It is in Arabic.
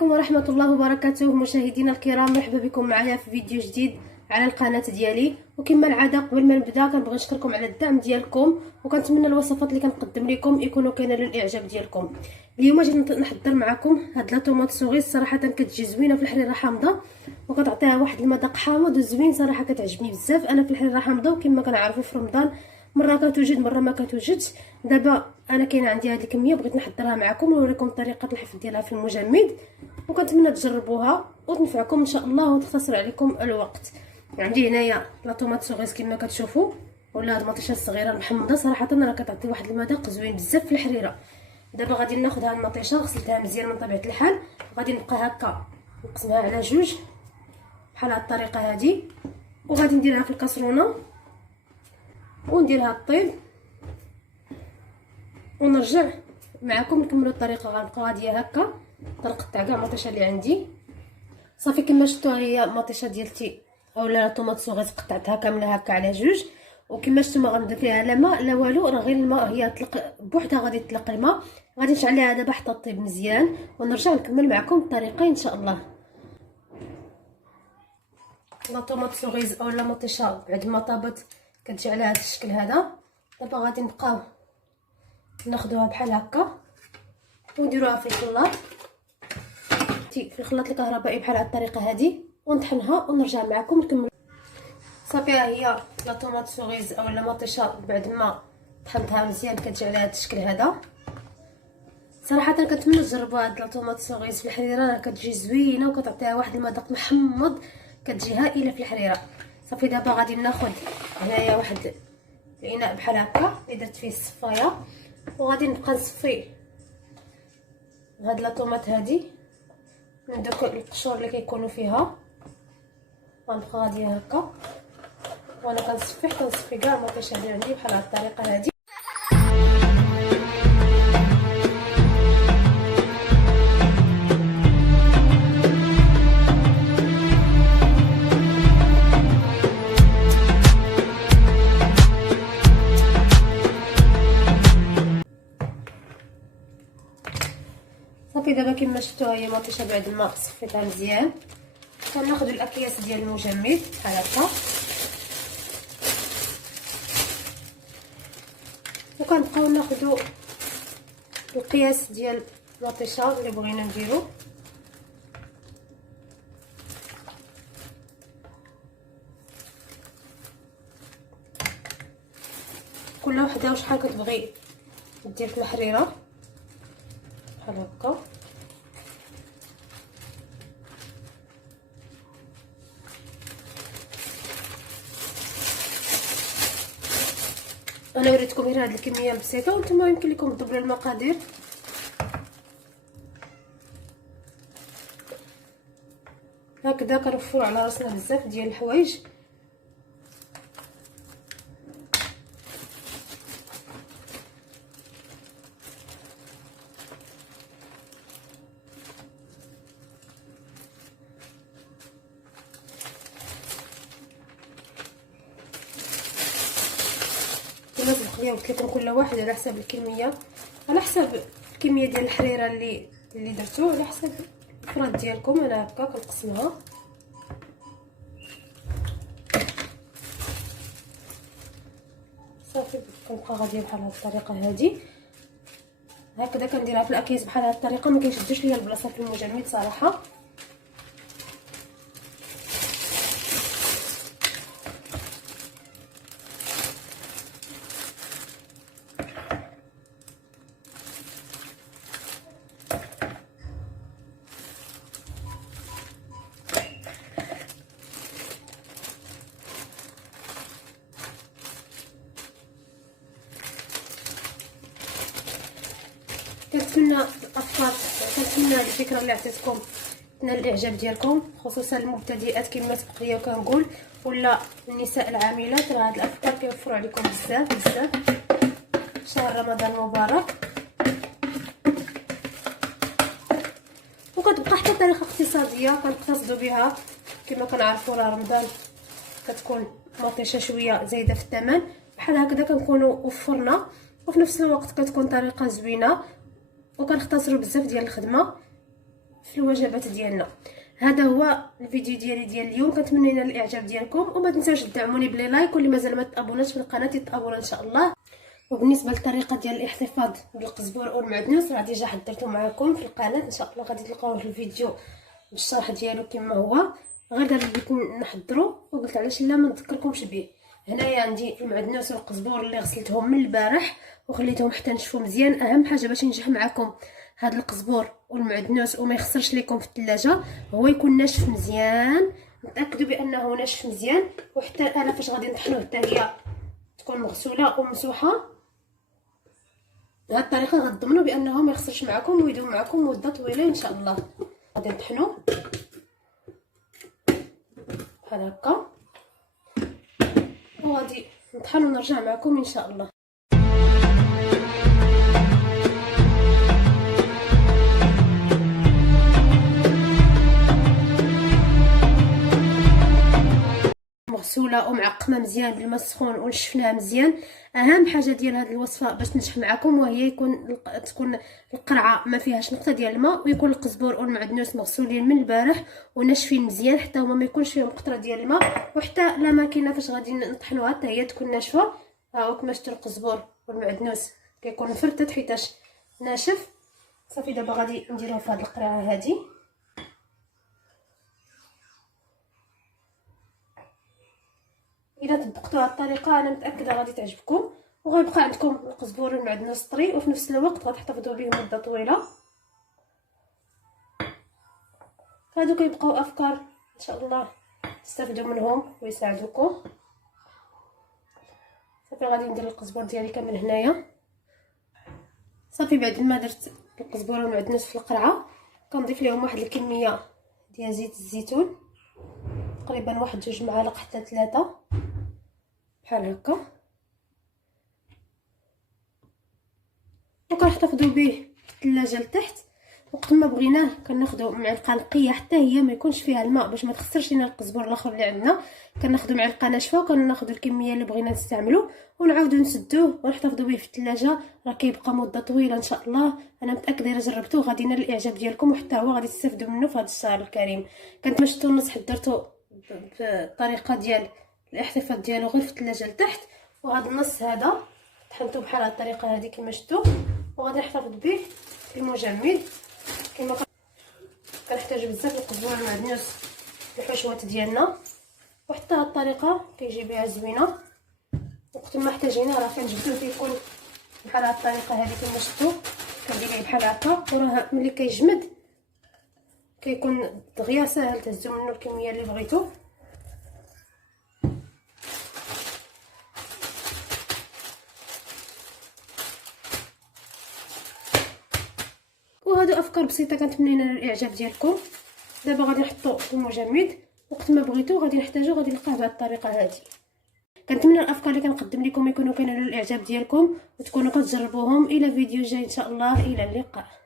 عليكم ورحمة الله وبركاته مشاهدينا الكرام، مرحبا بكم معايا في فيديو جديد على القناة ديالي. وكما العادة قبل ما نبدا كنبغي نشكركم على الدعم ديالكم، وكنتمنى الوصفات اللي كنقدم لكم يكونوا كينالوا الاعجاب ديالكم. اليوم جيت نحضر معكم هاد لا طوماط سوغيس، صراحه كتجي زوينه في الحريره حامضه وكتعطيها واحد المذاق حامض وزوين، صراحه كتعجبني بزاف انا في الحريره حامضه. وكما كنعرفوا في رمضان مره كتوجد مره ما كتوجدش. دابا انا كاينه عندي هذه الكميه بغيت نحضرها معكم ونوريكم طريقه الحفظ ديالها في المجمد، وكنتمنى تجربوها وتنفعكم ان شاء الله وتختصر عليكم الوقت. عندي هنايا لا طوماط سوغيس كما كتشوفوا، ولا هاد المطيشه الصغيره المحمضه، صراحه راه كتعطي واحد المذاق زوين بزاف في الحريره. دابا غادي ناخذ هاد المطيشه غسلتها مزيان من طبيعه الحال، غادي نبقى هكا نقسمها على جوج بحال هاد الطريقه هادي، وغادي نديرها في الكاسرونه ونديرها طيب ونرجع معكم نكملوا الطريقه. غنبقى غاديه هكا تنقطع كاع المطيشه اللي عندي. صافي كما شفتوا هي المطيشه ديالتي اولا طوماط سوغيس قطعتها كامله هكا على جوج، وكما شفتوا ما غنبدا فيها لا ماء لا والو، راه غير الماء هي طلق بوحدها غادي تطلق الماء. غادي نشعليها دابا حتى طيب مزيان ونرجع نكمل معكم الطريقه ان شاء الله. لا طوماط سوغيس اولا مطيشه بعد ما طابت كتجي على هذا الشكل هذا. دابا غادي نبقاو ناخذوها بحال هكا ونديروها في الخلاط، في الخلاط الكهربائي بحال هاد الطريقه هذه، ونطحنها ونرجع معكم نكمل. صافي ها هي لا طوماط سوغيس اولا مطيشه بعد ما طحنتها مزيان كتجي على هذا الشكل هذا. صراحه كنتمنى تجربوا هاد لا طوماط سوغيس في الحريره، راه كتجي زوينه وكتعطيها واحد المذاق محمض، كتجي هائله في الحريره. صافي دابا غادي ناخذ هنايا واحد الاناء بحال هكا اللي درت فيه الصفايه، وغادي نبقى نصفي هاد لا طوماط هادي من دوك القشور اللي كيكونوا فيها. غنبقى غاديه هكا وانا كنصفي كاع المطيشه اللي عندي بحال هاد الطريقه هادي. صافي دابا كما شفتوا هي مطيشه بعد ما صفيتها مزيان، كناخذ الاكياس ديال المجمد بحال هكا وكنبقاو ناخذوا القياس ديال المطيشه اللي بغينا نديرو. كل وحده وشحال كتبغي دير في الحريره بحال هكا. انا وريتكم غير هاد الكميه بسيطه، وانتم يمكن لكم تدبروا المقادير. هكذا كنوفروا على راسنا بزاف ديال الحوايج. لازم نخليهم قلت لكم كل واحد على حسب الكميه، على حسب الكميه ديال الحريره اللي درتو، على حسب الافراد ديالكم. انا هكا كنقسمها صافي كنبقى غاديه بحال هاد الطريقه هادي. هكذا كنديرها في الاكياس بحال هاد الطريقه، ما كيشدوش ليا البلاصه في المجمد صراحه. كنتمنى الافكار، كنتمنى الفكره اللي عطيتكم تنال الاعجاب ديالكم، خصوصا المبتدئات كما سبق ليا وكنقول، ولا النساء العاملات. راه هاد الافكار كيوفروا عليكم بزاف بزاف. شهر رمضان مبارك، وكتبقى حتى طريقه اقتصاديه كنقتصدوا بها. كما كنعرفوا راه رمضان كتكون مطيشه شويه زايده في الثمن، بحال هكذا كنكونوا وفرنا، وفي نفس الوقت كتكون طريقه زوينه وكنختصروا بزاف ديال الخدمه. في الوجبات ديالنا. هذا هو الفيديو ديال اليوم، كنتمنى ينال الاعجاب ديالكم، وما تنساوش تدعموني بلي لايك، واللي مازال ما تابوناش في القناه يتابونا ان شاء الله. وبالنسبه للطريقه ديال الاحتفاظ بالقزبور والمعدنوس راه ديجا حضرته معكم في القناه، ان شاء الله غادي تلقاوه في الفيديو بالشرح ديالو كما هو. غير دابا بغيت نحضرو وقلت علاش لا ما نذكركمش به. هنايا عندي المعدنوس والقزبور اللي غسلتهم من البارح وخليتهم حتى نشفوا مزيان. اهم حاجه باش ينجح معكم هاد القزبور والمعدنوس وما يخسرش لكم في الثلاجه هو يكون ناشف مزيان. نتاكدوا بانه ناشف مزيان، وحتى انا فاش غادي نطحنوه حتى هي تكون مغسوله ومسوحه. بهذه الطريقه غتضمنوا بانه ما يخسرش معكم ويدوم معكم مده طويله ان شاء الله. غادي نطحنوه بحال هكا وغادي نطحن ونرجع معكم ان شاء الله. مغسوله ومعقمه مزيان بالماء السخون ونشفناها مزيان. اهم حاجه ديال هذه الوصفه باش تنجح معكم وهي تكون القرعه ما فيهاش نقطه ديال الماء، ويكون القزبور والمعدنوس مغسولين من البارح وناشفين مزيان حتى هما ما يكونش فيهم قطره ديال الماء، وحتى الاماكن فاش غادي نطحنوها حتى هي تكون ناشفه. ها هو كما شفتوا القزبور والمعدنوس كيكون مفرتت حيتاش ناشف. صافي دابا غادي نديروه في هذه القرعه هذه. الا طبقتوا هذه الطريقه انا متاكده غادي تعجبكم، وغيبقى عندكم القزبور والمعدنوس طري، وفي نفس الوقت غتحتفظوا به مده طويله. هادو كيبقاو افكار ان شاء الله تستافدوا منهم ويساعدوكم. صافي غادي ندير القزبور ديالي كامل هنايا. صافي بعد ما درت القزبور والمعدنوس في القرعه كنضيف لهم واحد الكميه ديال زيت الزيتون، تقريبا 1-2 معالق حتى 3 بحال هكا، وكنحتفظوا به في الثلاجه لتحت. وقت ما بغيناه كناخذوا معلقه نقيه حتى هي ما يكونش فيها الماء باش ما تخسرش لينا القزبور الاخر اللي عندنا. كناخذوا معلقه ناشفه وكناخذوا الكميه اللي بغينا نستعملوا ونعاودوا نسدوه ونحتفظوا به في الثلاجه. راه كيبقى مده طويله ان شاء الله. انا متاكده الا جربتوه غادي ينال الاعجاب ديالكم، وحتى هو غادي تستافدوا منه في هذا الشهر الكريم. كنت شفتوا النص حضرته بالطريقه ديال الاحتفاظ ديالو غير في الثلاجه لتحت، وهذا النص هذا طحنته بحال هذه الطريقه هذه كما شفتوا، وغادي نحتفظ به في المجمد. كما كنحتاج بزاف القزبور والمعدنوس الحشوات ديالنا، وحتى هذه الطريقه كيجي بها زوينه. وقت ما احتاجيناه راه كنجبدوه كيكون بحال هذه الطريقه هذه كما شفتوا، كديريه بحال هكا، وراه ملي كيجمد كيكون دغيا ساهل تهزوا منه الكميه اللي بغيتو. وهادو افكار بسيطه كنتمنى ينال الاعجاب ديالكم. دابا غادي نحطو في المجمد، وقت ما بغيتو غادي نحتاجو غادي نلقاه بهذه الطريقه هذه. كنتمنى الافكار اللي كنقدم لكم يكونوا كينالوا الاعجاب ديالكم وتكونوا كتجربوهم. الى فيديو جاي ان شاء الله، الى اللقاء.